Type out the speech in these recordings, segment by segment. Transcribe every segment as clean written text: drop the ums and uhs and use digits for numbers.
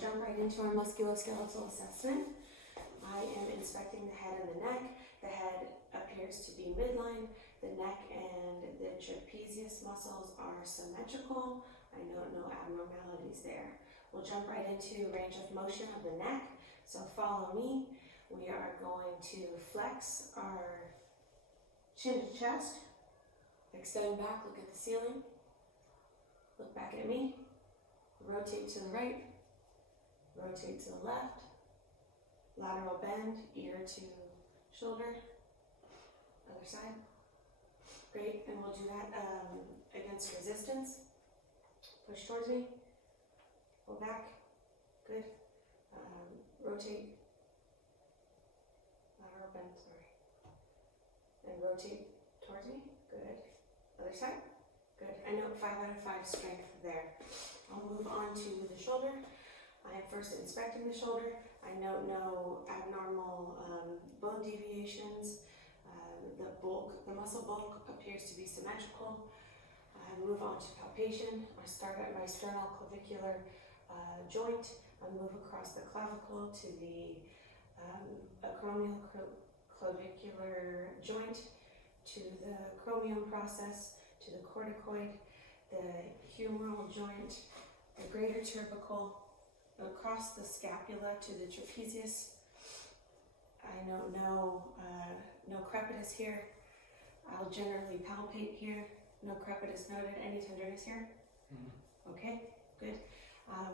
jump right into our musculoskeletal assessment. I am inspecting the head and the neck. The head appears to be midline. The neck and the trapezius muscles are symmetrical. I note no abnormalities there. We'll jump right into range of motion of the neck. So follow me. We are going to flex our chin to chest. Extend back, look at the ceiling. Look back at me. Rotate to the right. Rotate to the left. Lateral bend, ear to shoulder. Other side. Great, and we'll do that against resistance. Push towards me. Pull back. Good. Rotate. Lateral bend, sorry. And rotate towards me. Good. Other side. Good. I note 5 out of 5 strength there. I'll move on to the shoulder. I am first inspecting the shoulder. I note no abnormal bone deviations. The muscle bulk appears to be symmetrical. I move on to palpation. I start at my sternoclavicular joint. I move across the clavicle to the acromioclavicular joint, to the acromion process, to the corticoid, the humeral joint, the greater cervical, across the scapula to the trapezius. I note no crepitus here. I'll generally palpate here. No crepitus noted. Any tenderness here? Mm-hmm. Okay, good.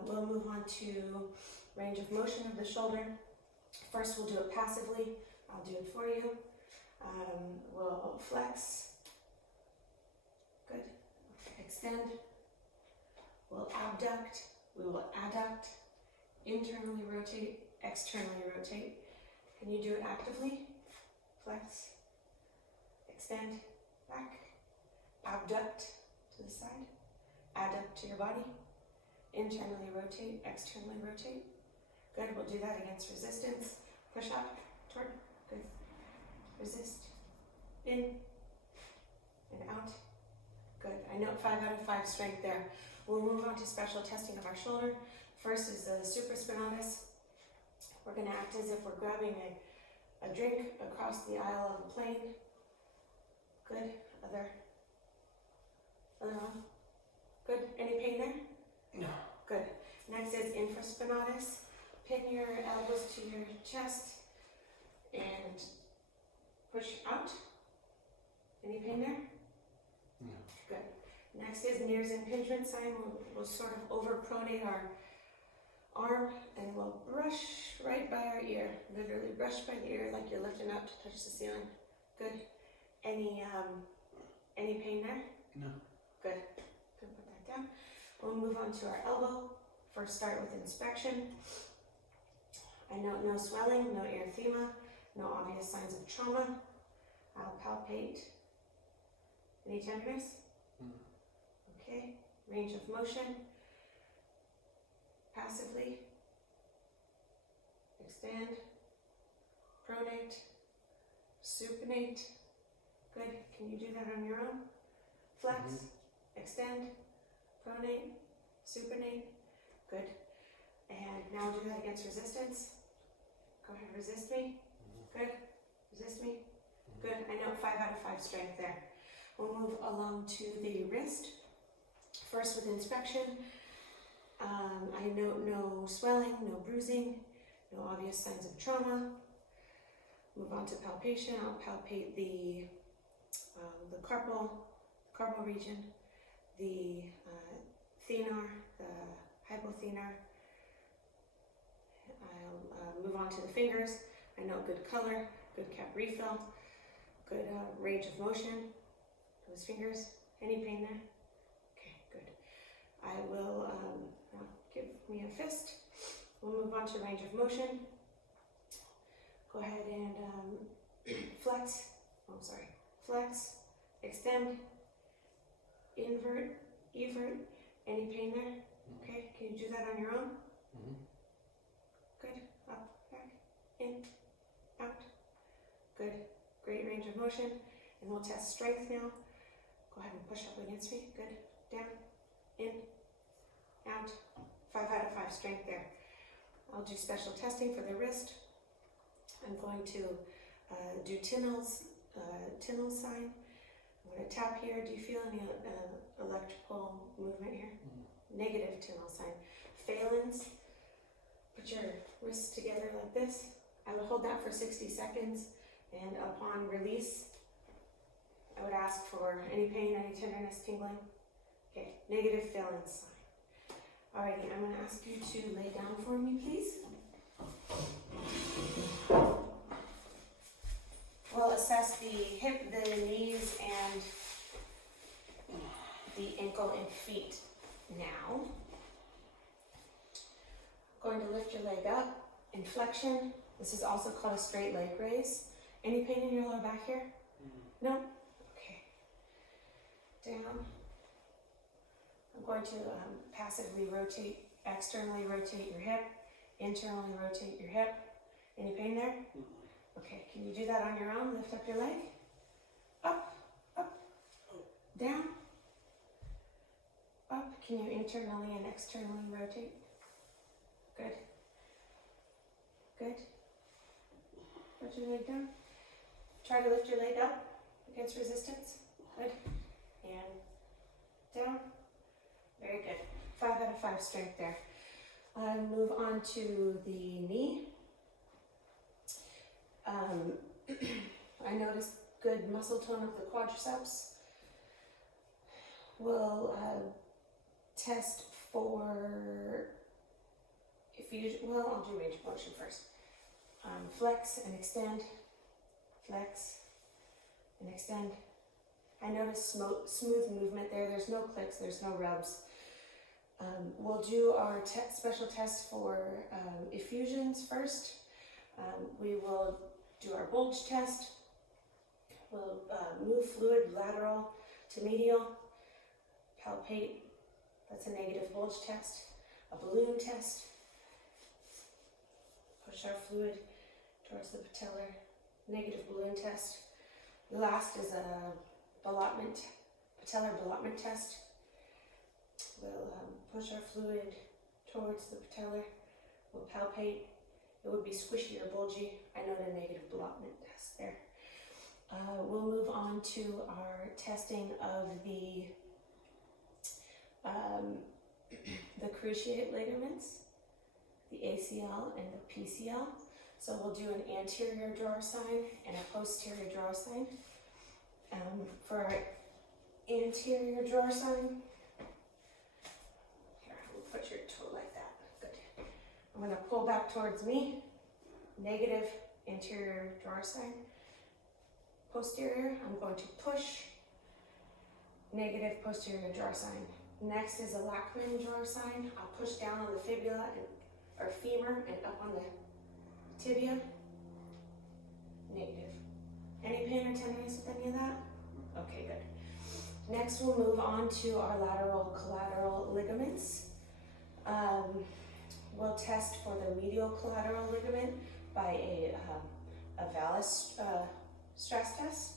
We'll move on to range of motion of the shoulder. First, we'll do it passively. I'll do it for you. We'll flex. Good. Extend. We'll abduct. We will adduct. Internally rotate. Externally rotate. Can you do it actively? Flex. Extend. Back. Abduct to the side. Adduct to your body. Internally rotate. Externally rotate. Good. We'll do that against resistance. Push up. Toward. Good. Resist. In. And out. Good. I note 5 out of 5 strength there. We'll move on to special testing of our shoulder. First is the supraspinatus. We're going to act as if we're grabbing a drink across the aisle of a plane. Good. Other one. Good. Any pain there? No. Good. Next is infraspinatus. Pin your elbows to your chest and push out. Any pain there? No. Good. Next is Mears impingement sign. We'll sort of overpronate our arm and we'll brush right by our ear. Literally brush by the ear like you're lifting up to touch the ceiling. Good. Any pain there? No. Good. Good, put that down. We'll move on to our elbow. First start with inspection. I note no swelling, no erythema, no obvious signs of trauma. I'll palpate. Any tenderness? Okay. Range of motion. Passively. Extend. Pronate. Supinate. Good. Can you do that on your own? Flex. Mm-hmm. Extend. Pronate. Supinate. Good. And now do that against resistance. Go ahead, resist me. Mm-hmm. Good. Resist me. Mm-hmm. Good. I note 5 out of 5 strength there. We'll move along to the wrist. First with inspection. I note no swelling, no bruising, no obvious signs of trauma. Move on to palpation. I'll palpate the carpal region, the thenar, the hypothenar. I'll move on to the fingers. I note good color, good cap refill, good range of motion. Those fingers. Any pain there? Okay, good. I will give me a fist. We'll move on to range of motion. Go ahead and flex. Oh, sorry. Flex. Extend. Invert. Evert. Any pain there? Okay. Can you do that on your own? Mm-hmm. Good. Up, back, in, out. Good. Great range of motion. And we'll test strength now. Go ahead and push up against me. Good. Down, in, out. 5 out of 5 strength there. I'll do special testing for the wrist. I'm going to do Tinel's sign. I'm going to tap here. Do you feel any electrical movement here? Negative Tinel sign. Phalanx. Put your wrists together like this. I would hold that for 60 seconds, and upon release, I would ask for any pain, any tenderness, tingling. Okay, negative phalanx sign. Alrighty, I'm going to ask you to lay down for me, please. We'll assess the hip, the knees, and the ankle and feet now. Going to lift your leg up, inflection. This is also called a straight leg raise. Any pain in your lower back here? No? Okay. Down. I'm going to passively rotate, externally rotate your hip, internally rotate your hip. Any pain there? Okay, can you do that on your own? Lift up your leg. Up, up, down, up. Can you internally and externally rotate? Good. Good. Put your leg down. Try to lift your leg up against resistance. Good. And down. Very good. 5 out of 5 strength there. Move on to the knee. I noticed good muscle tone of the quadriceps. We'll test for I'll do range of motion first. Flex and extend, flex and extend. I notice smooth movement there. There's no clicks, there's no rubs. We'll do our special test for effusions first. We will do our bulge test. We'll move fluid lateral to medial, palpate. That's a negative bulge test. A balloon test. Push our fluid towards the patellar. Negative balloon test. The last is a patellar ballottement test. We'll push our fluid towards the patellar. We'll palpate. It would be squishy or bulgy. I know the negative ballottement test there. We'll move on to our testing of the cruciate ligaments, the ACL and the PCL. So we'll do an anterior drawer sign and a posterior drawer sign. For our anterior drawer sign, here, we'll put your toe like that. Good. I'm going to pull back towards me. Negative anterior drawer sign. Posterior, I'm going to push. Negative posterior drawer sign. Next is a Lachman drawer sign. I'll push down on the fibula or femur and up on the tibia. Negative. Any pain or tenderness with any of that? Okay, good. Next, we'll move on to our lateral collateral ligaments. We'll test for the medial collateral ligament by a valgus stress test.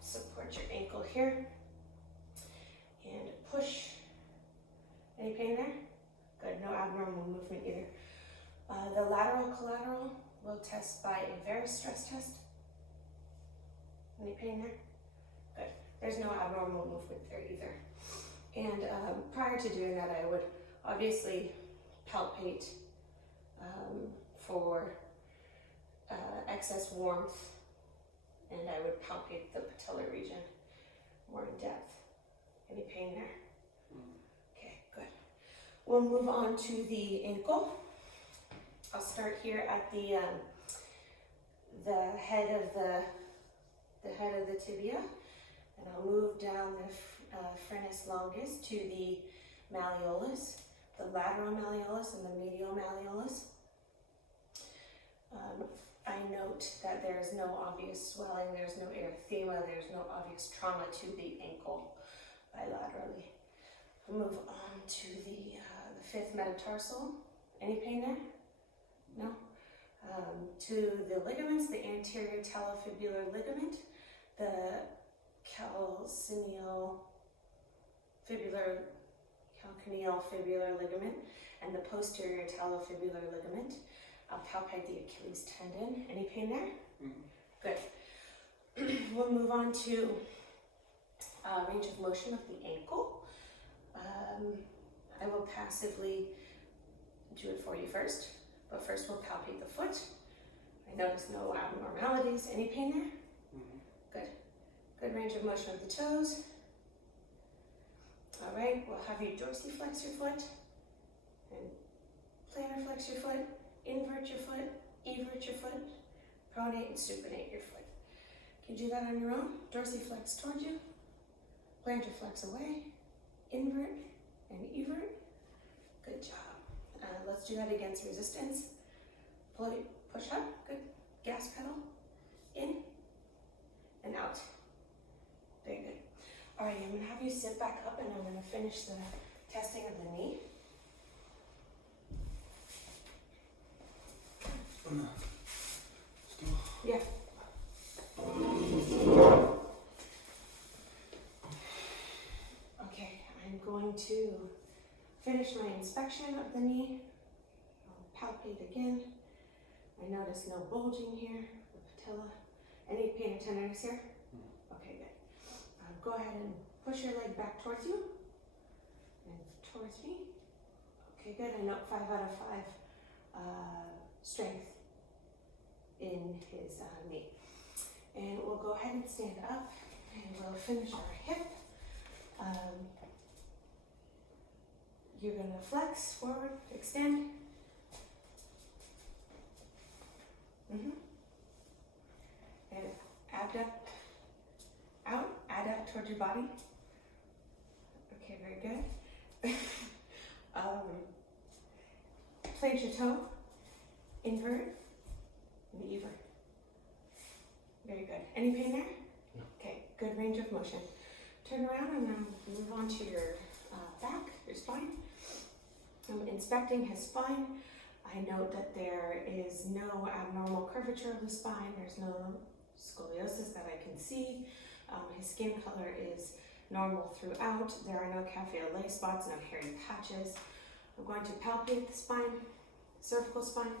Support your ankle here and push. Any pain there? Good, no abnormal movement either. The lateral collateral we'll test by a varus stress test. Any pain there? Good. There's no abnormal movement there either. And prior to doing that, I would obviously palpate for excess warmth, and I would palpate the patellar region more in depth. Any pain there? Okay, good. We'll move on to the ankle. I'll start here at the head of the tibia, and I'll move down the frenes longus to the malleolus, the lateral malleolus and the medial malleolus. I note that there is no obvious swelling, there's no erythema, there's no obvious trauma to the ankle bilaterally. We'll move on to the fifth metatarsal. Any pain there? No? To the ligaments, the anterior talofibular ligament, the calcaneal fibular taloconeofibular ligament and the posterior talofibular ligament. I'll palpate the Achilles tendon. Any pain there? Good. We'll move on to range of motion of the ankle. I will passively do it for you first, but first we'll palpate the foot. I notice no abnormalities. Any pain there? Good. Good range of motion of the toes. All right, we'll have you dorsiflex your foot and plantar flex your foot, invert your foot, evert your foot, pronate and supinate your foot. Can you do that on your own? Dorsiflex towards you, plantar flex away, invert and evert. Good job. Let's do that against resistance. Push up, good. Gas pedal, in and out. Very good. All right, I'm gonna have you sit back up and I'm gonna finish the testing of the knee. Yeah. Okay, I'm going to finish my inspection of the knee. I'll palpate again. I notice no bulging here, the patella. Any pain or tenderness here? Okay, good. Go ahead and push your leg back towards you and towards me. Okay, good. I note 5 out of 5 strength in his knee. And we'll go ahead and stand up and we'll finish our hip. You're going to flex forward, extend. And abduct out, adduct towards your body. Okay, very good. Plant your toe, invert, and evert. Very good. Any pain there? No. Okay, good range of motion. Turn around and then move on to your back, your spine. I'm inspecting his spine. I note that there is no abnormal curvature of the spine. There's no scoliosis that I can see. His skin color is normal throughout. There are no cafe au lait spots, no hairy patches. I'm going to palpate the spine, cervical spine,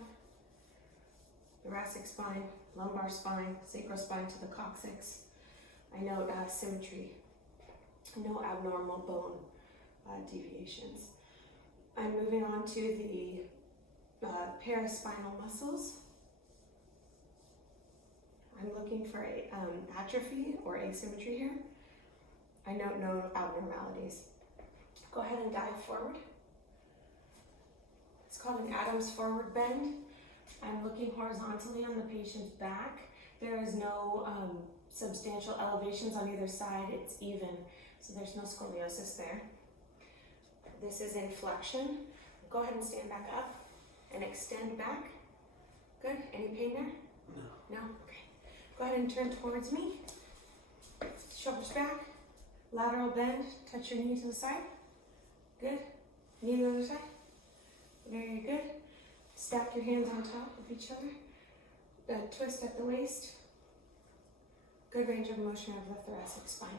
thoracic spine, lumbar spine, sacral spine to the coccyx. I note symmetry, no abnormal bone deviations. I'm moving on to the paraspinal muscles. I'm looking for atrophy or asymmetry here. I note no abnormalities. Go ahead and dive forward. It's called an Adams forward bend. I'm looking horizontally on the patient's back. There is no substantial elevations on either side. It's even, so there's no scoliosis there. This is in flexion. Go ahead and stand back up and extend back. Good. Any pain there? No. No? Okay. Go ahead and turn towards me. Shoulders back. Lateral bend. Touch your knee to the side. Good. Knee to the other side. Very good. Stack your hands on top of each other. Twist at the waist. Good range of motion of the thoracic spine.